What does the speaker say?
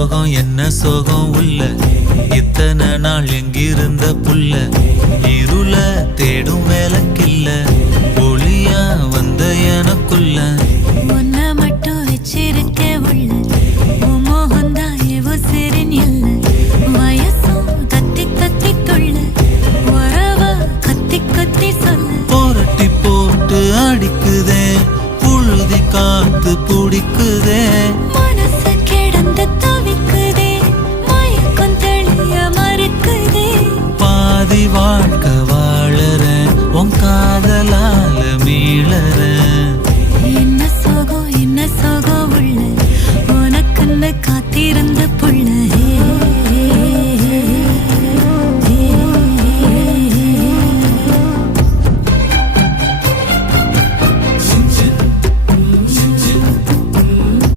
சோகம் என்ன சோகம் உள்ள இத்தனை நாள் எங்கிருந்த புல்ல இருள தேடும் வேலைக்கில்ல ஒளியா வந்த எனக்குள்ள உன்னை மட்டும் வச்சிருக்க உள்ள உன் மோகந்தான் எவோ சிறின் எல்ல வயசும் கத்தி கத்தி கொள்ள உறவ கத்தி கத்தி சொல்ல போரட்டி போட்டு அடிக்குதே புழுதி காத்து பிடிக்குதே